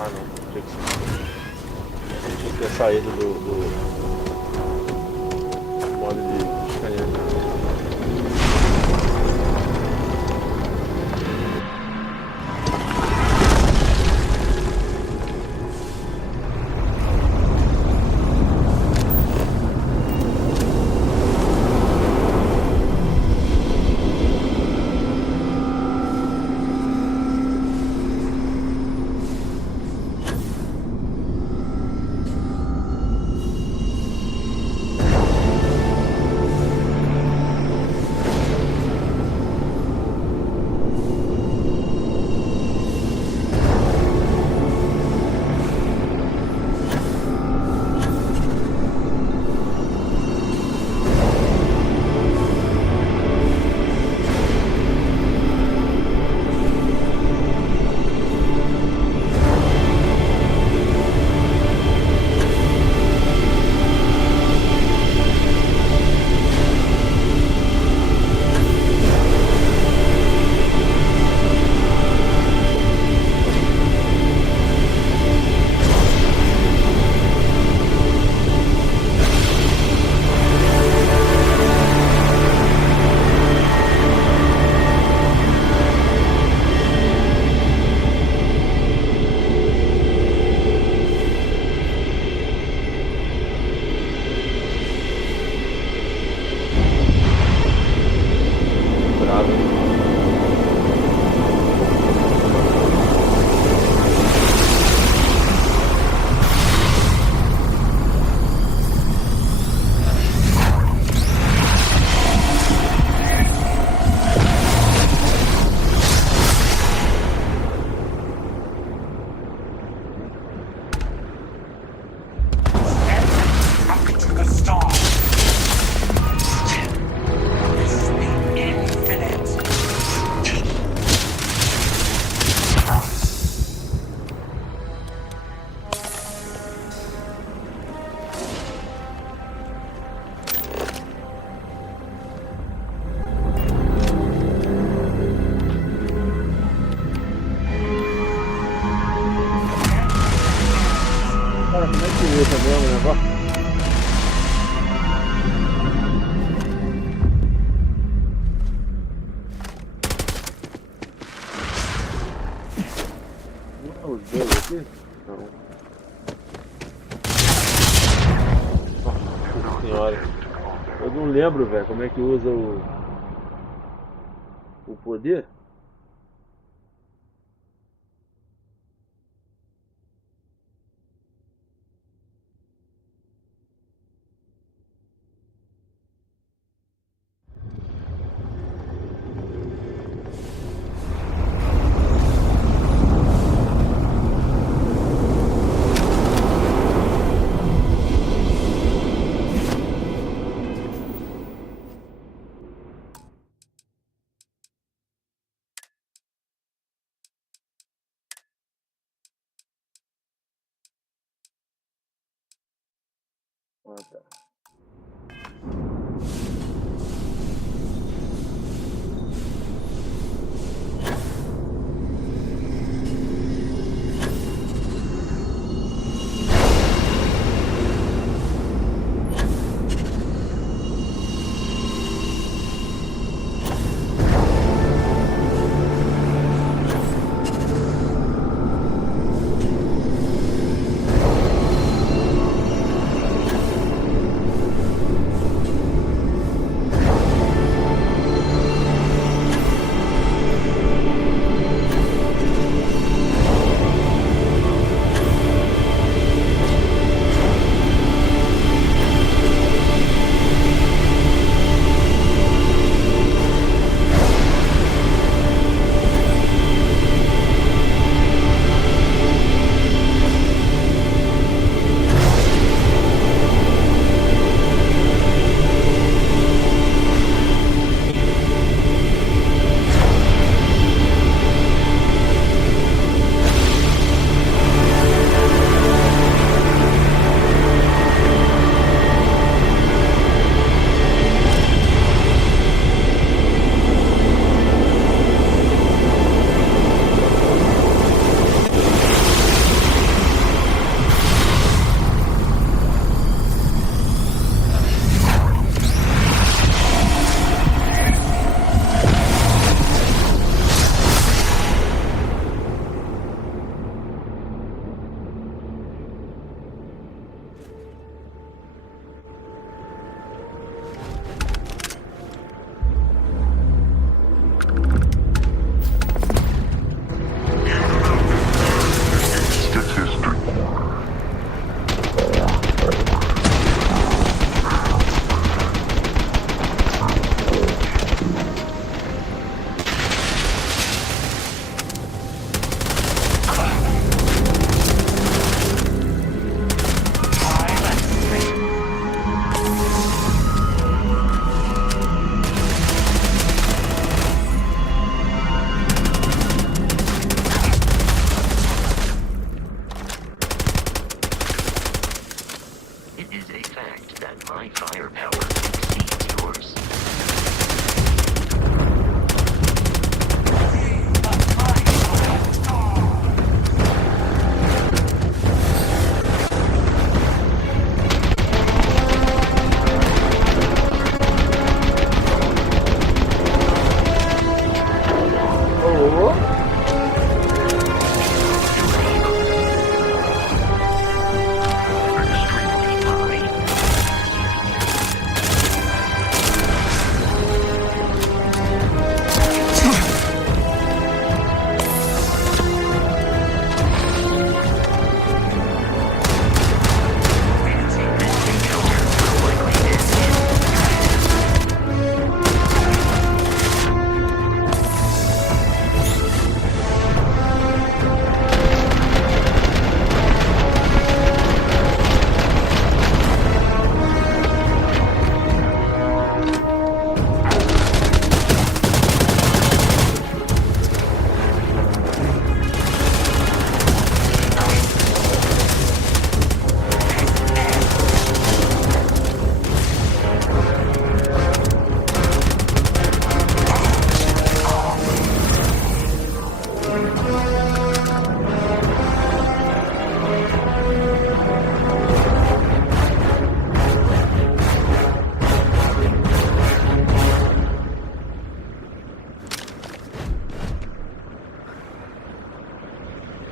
Ah não, tinha que ter saído do modo de escaneamento. Lembro, velho, como é que usa o poder? Ah, tá.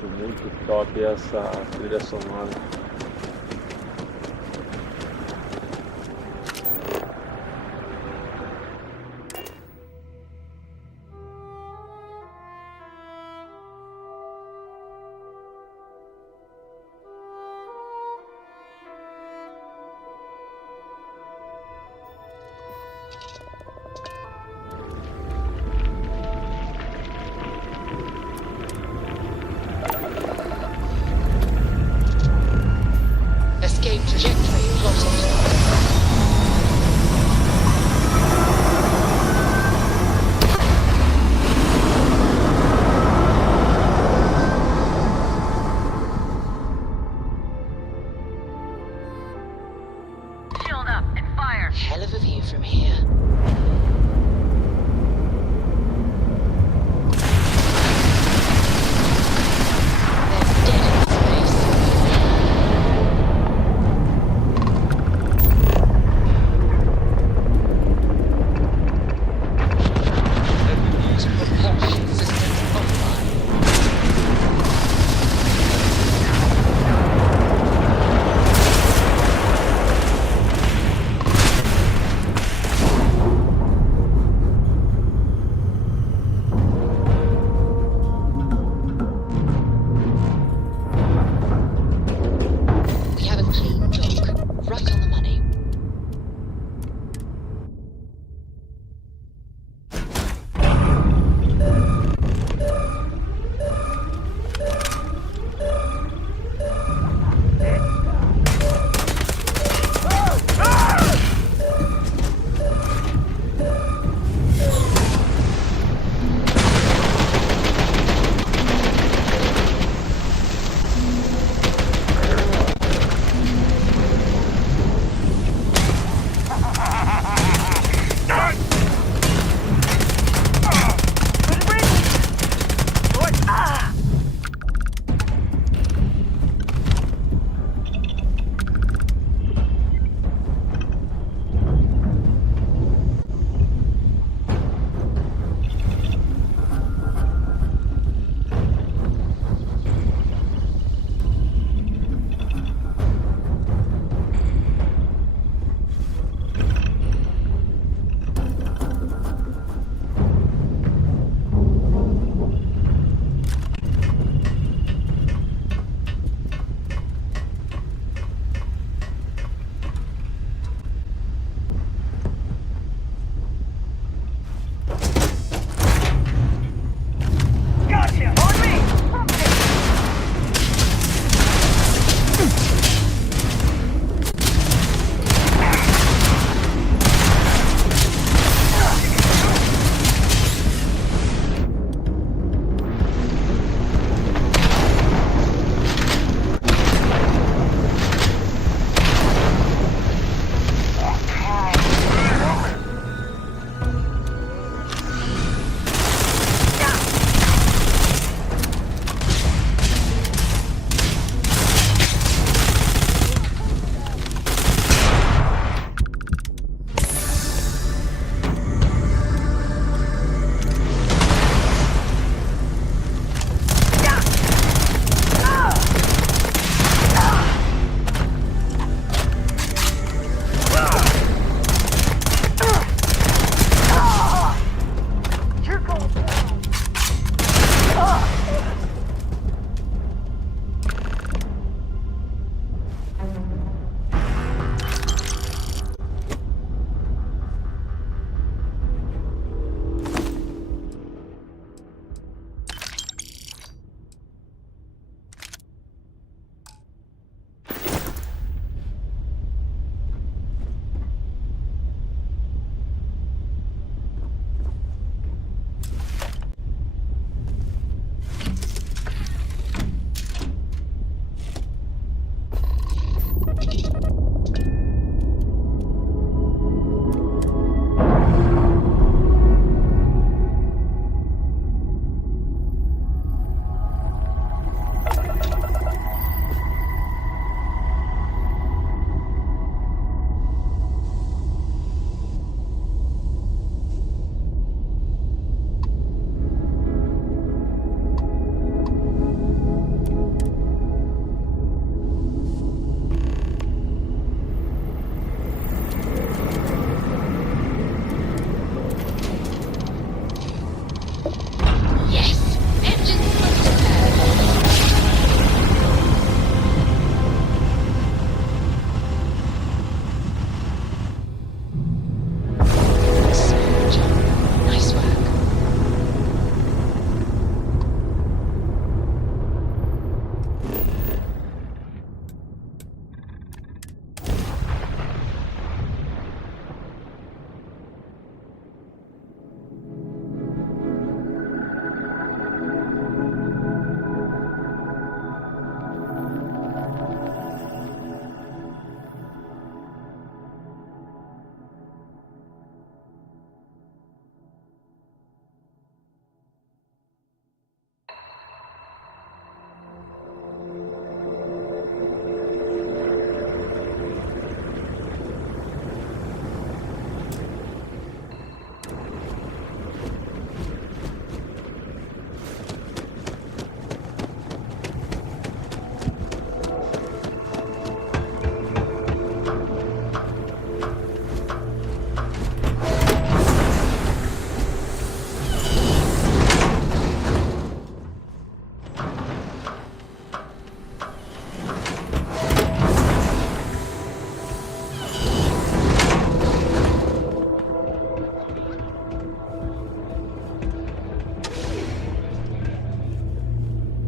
muito top essa trilha sonora.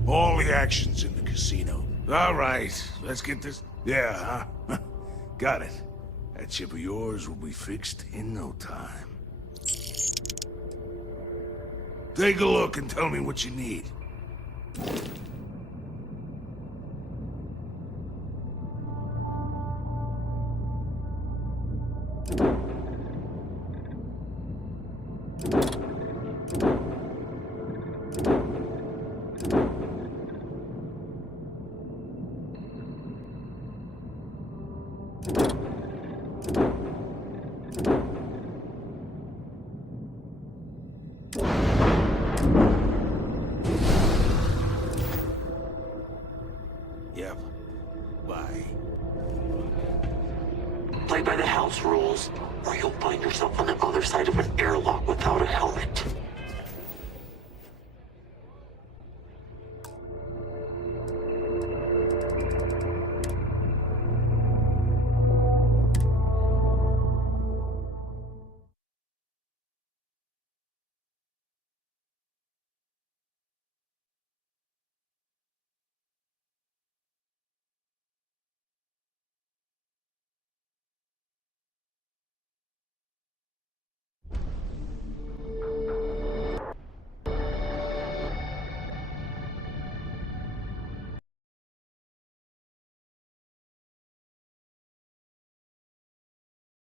All the action's in the casino. All right, let's get this... Yeah, huh? Got it. That chip of yours will be fixed in no time. Take a look and tell me what you need. Yep. Bye. Play by the house rules, or you'll find yourself on the other side of an airlock without a helmet.